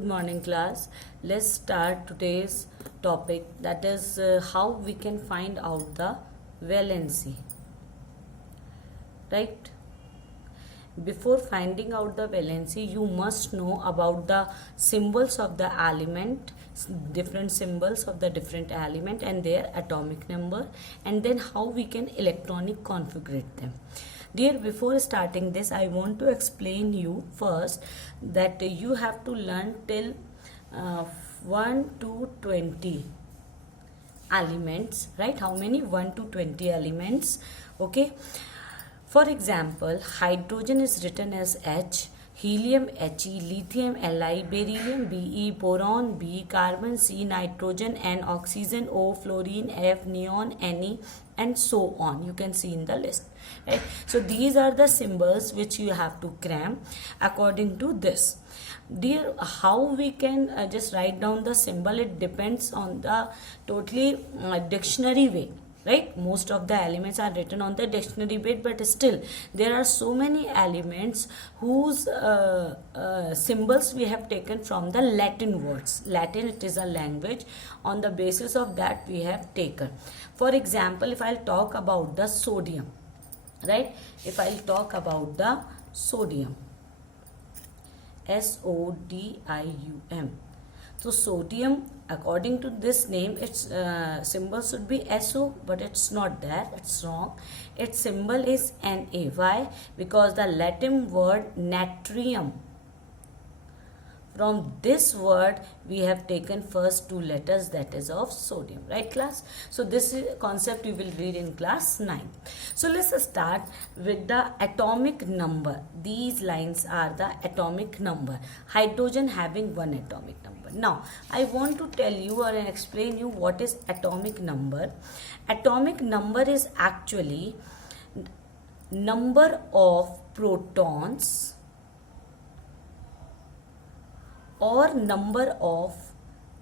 Good morning, class. Let's start today's topic, that is how we can find out the valency. Right? Before finding out the valency, you must know about the symbols of the element, different symbols of the different element and their atomic number, and then how we can electronic configure them. Dear, before starting this, I want to explain you first that you have to learn till 1 to 20 elements, right? How many? 1 to 20 elements. Okay. For example, hydrogen is written as H, helium He, lithium Li, beryllium Be, boron B, carbon C, nitrogen N, oxygen O, fluorine F, neon Ne, and so on. You can see in the list. Right? So these are the symbols which you have to cram according to this. Dear, how we can just write down the symbol? It depends on the totally dictionary way. Right, most of the elements are written on the dictionary bit, but still there are so many elements whose symbols we have taken from the Latin words. Latin, it is a language. On the basis of that we have taken. For example, if I'll talk about the sodium, right? If I'll talk about the sodium, Sodium. So sodium, according to this name, its symbol should be SO, but it's not there. It's wrong. Its symbol is Na. Why? Because the Latin word natrium, from this word we have taken first two letters, that is of sodium. Right, class? So this concept you will read in class 9. So let's start with the atomic number. These lines are the atomic number. Hydrogen having one atomic number. Now I want to tell you or explain you what is atomic number. Atomic number is actually number of protons or number of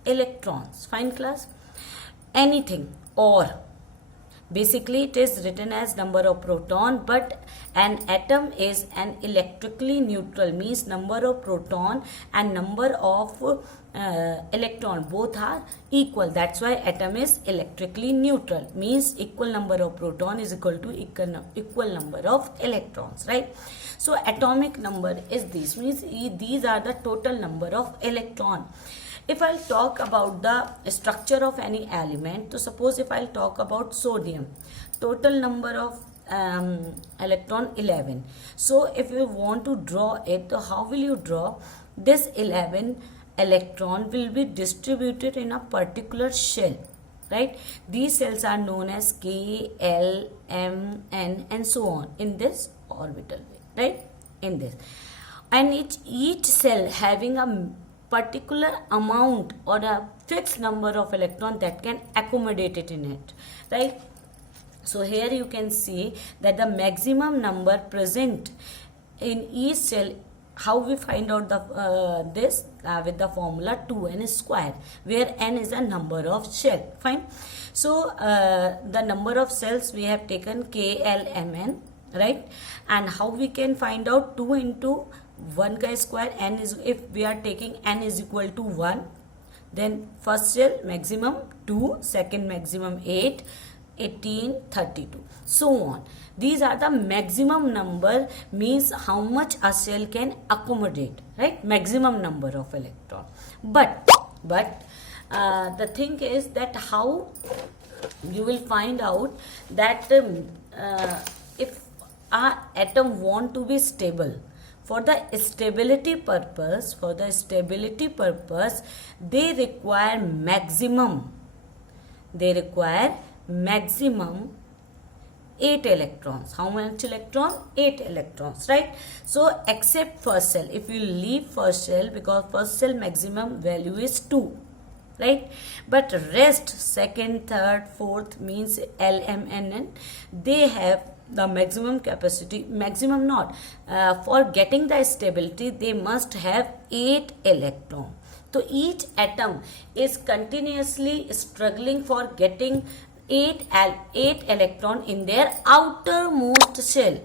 electrons. Fine, class? Anything or. Basically it is written as number of proton, but an atom is an electrically neutral, means number of proton and number of electron both are equal. That's why atom is electrically neutral, means equal number of proton is equal to equal number of electrons, right? So atomic number is this, means these are the total number of electron. If I'll talk about the structure of any element, so suppose if I'll talk about sodium, total number of electron 11. So if you want to draw it, so how will you draw? This 11 electron will be distributed in a particular shell, right? These cells are known as K, L, M, N, and so on in this orbital way, right? In this, and each cell having a particular amount or a fixed number of electron that can accommodate it in it, right? So here you can see that the maximum number present in each cell. How we find out the this with the formula 2n square, where n is a number of shell. Fine. So the number of cells we have taken K, L, M, N, right? And how we can find out 2 into 1 ka square? N is, if we are taking n is equal to 1, then first cell maximum 2, second maximum 8, 18, 32, so on. These are the maximum number, means how much a cell can accommodate, right? Maximum number of electron. But the thing is that how you will find out that if our atom want to be stable, for the stability purpose, they require maximum 8 electrons. How much electron? 8 electrons, right? So except first cell, if you leave first cell, because first cell maximum value is 2, right? But rest, second, third, fourth, means L, M, N, N, they have the maximum capacity, maximum not, for getting the stability they must have 8 electron. So each atom is continuously struggling for getting 8 electron in their outermost shell.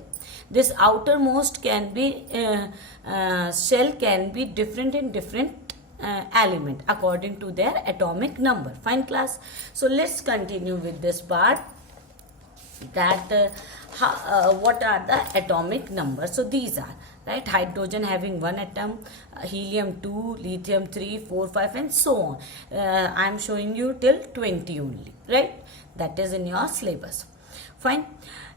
This outermost can be shell can be different in different element according to their atomic number. Fine class. So let's continue with this part, that what are the atomic numbers. So these are, right, hydrogen having 1 atom, helium 2, lithium 3, 4, 5 and so on. I am showing you till 20 only, right? That is in your syllabus. Fine.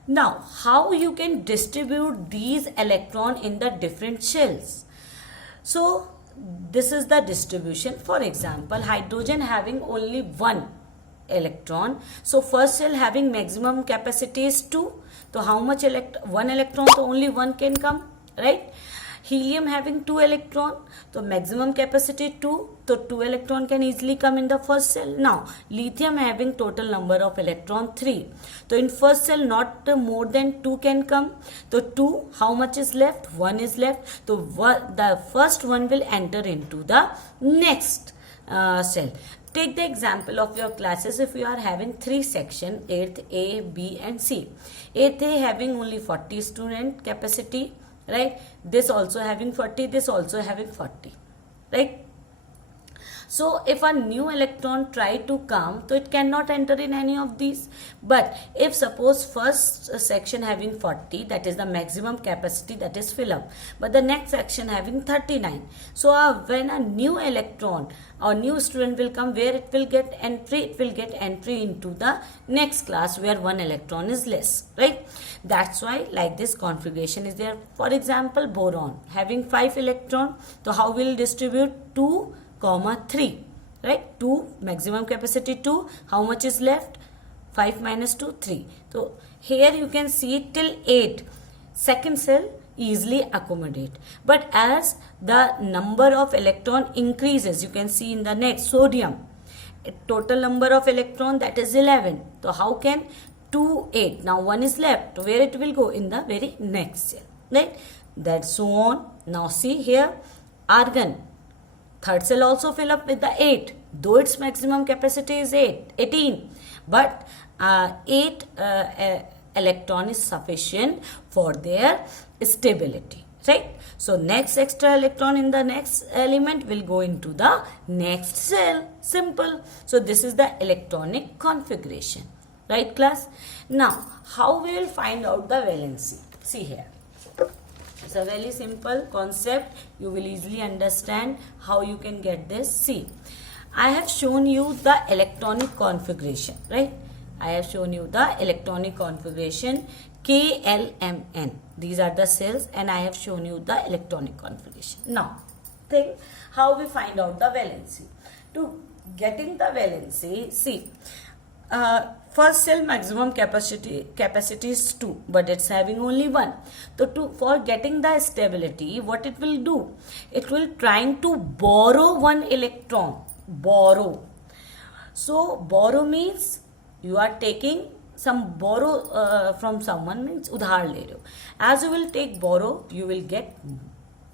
Now how you can distribute these electron in the different shells. So this is the distribution. For example, hydrogen having only 1 electron, so first cell having maximum capacity is 2, so how much 1 electron, so only 1 can come, right? Helium having 2 electron, so maximum capacity 2, so 2 electron can easily come in the first cell. Now lithium having total number of electron 3, so in first cell not more than 2 can come, so 2, how much is left? 1 is left, so the first one will enter into the next cell. Take the example of your classes. If you are having 3 sections, 8th A, B and C. 8th A having only 40 student capacity, right? This also having 40, this also having 40, right? So if a new electron try to come, so it cannot enter in any of these. But if suppose first section having 40, that is the maximum capacity, that is fill up, but the next section having 39, so when a new electron or new student will come, where it will get entry? It will get entry into the next class where 1 electron is less, right? That's why like this configuration is there. For example, boron having 5 electron, so how will distribute? 2, 3, right? 2 maximum capacity 2, how much is left? 5 minus 2, 3. So here you can see till 8 second cell easily accommodate, but as the number of electron increases, you can see in the next sodium, total number of electron that is 11, so how can 2, 8, now 1 is left, where it will go? In the very next cell, right? That's so on. Now see here, argon, third cell also fill up with the 8, though its maximum capacity is 18, but 8 electron is sufficient for their stability, right? So next extra electron in the next element will go into the next cell. Simple. So this is the electronic configuration, right class? Now how we will find out the valency? See here, it's a very simple concept. You will easily understand how you can get this. See, I have shown you the electronic configuration, right? I have shown you the electronic configuration KLMN. These are the cells and I have shown you the electronic configuration. Now, think how we find out the valency. To getting the valency, see, first cell maximum capacity is 2, but it's having only 1. So for getting the stability, what it will do? It will trying to borrow 1 electron. Borrow. So borrow means you are taking some borrow from someone, means udhar le rahe ho. As you will take borrow, you will get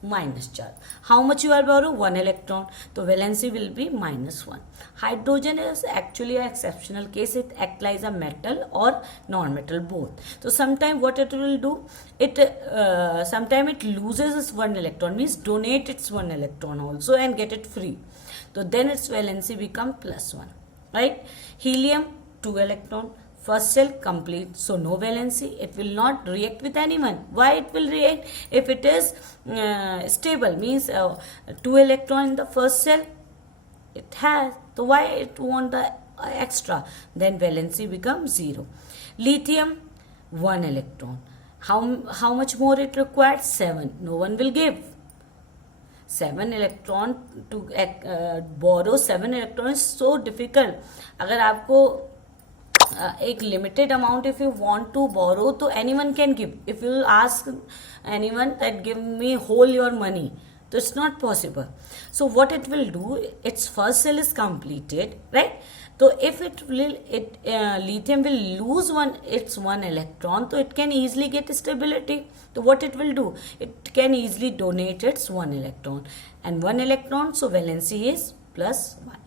minus charge. How much you are borrow? 1 electron. So valency will be -1. Hydrogen is actually an exceptional case. It acts like a metal or non-metal both. So sometime what it will do? It sometime it loses its 1 electron, means donate its 1 electron also and get it free. So then its valency become +1, right? Helium 2 electron. First cell complete, so no valency. It will not react with anyone. Why it will react? If it is stable, means 2 electron in the first cell it has, so why it want the extra? Then valency becomes 0. Lithium 1 electron. How much more it required? 7. No one will give 7 electron to borrow 7 electrons is so difficult. अगर आपको एक limited amount if you want to borrow, तो anyone can give. If you ask anyone that give me whole your money, तो it's not possible. So what it will do, it's first cell is completed, right? तो if lithium will lose its 1 electron, so it can easily get stability. So what it will do, it can easily donate its 1 electron and 1 electron, so valency is +1.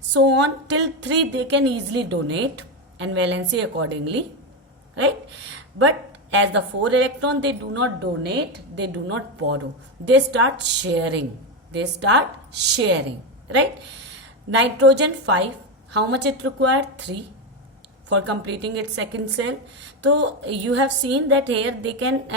So on till 3 they can easily donate and valency accordingly, right? But as the 4 electron, they do not donate, they do not borrow, they start sharing, they start sharing, right? Nitrogen 5, how much it required? 3 for completing its second cell. So you have seen that here they can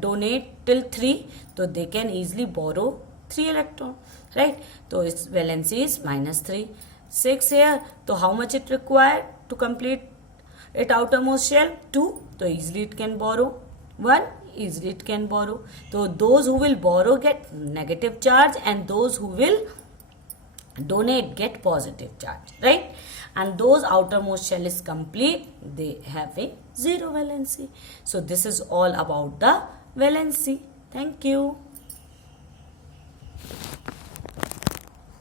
donate till 3, so they can easily borrow 3 electron, right? So its valency is -3. 6 here, so how much it required to complete its outermost shell? 2, so easily it can borrow 1, easily it can borrow. So those who will borrow get negative charge, and those who will donate get positive charge, right? And those outermost shell is complete, they have a 0 valency. So this is all about the valency. Thank you.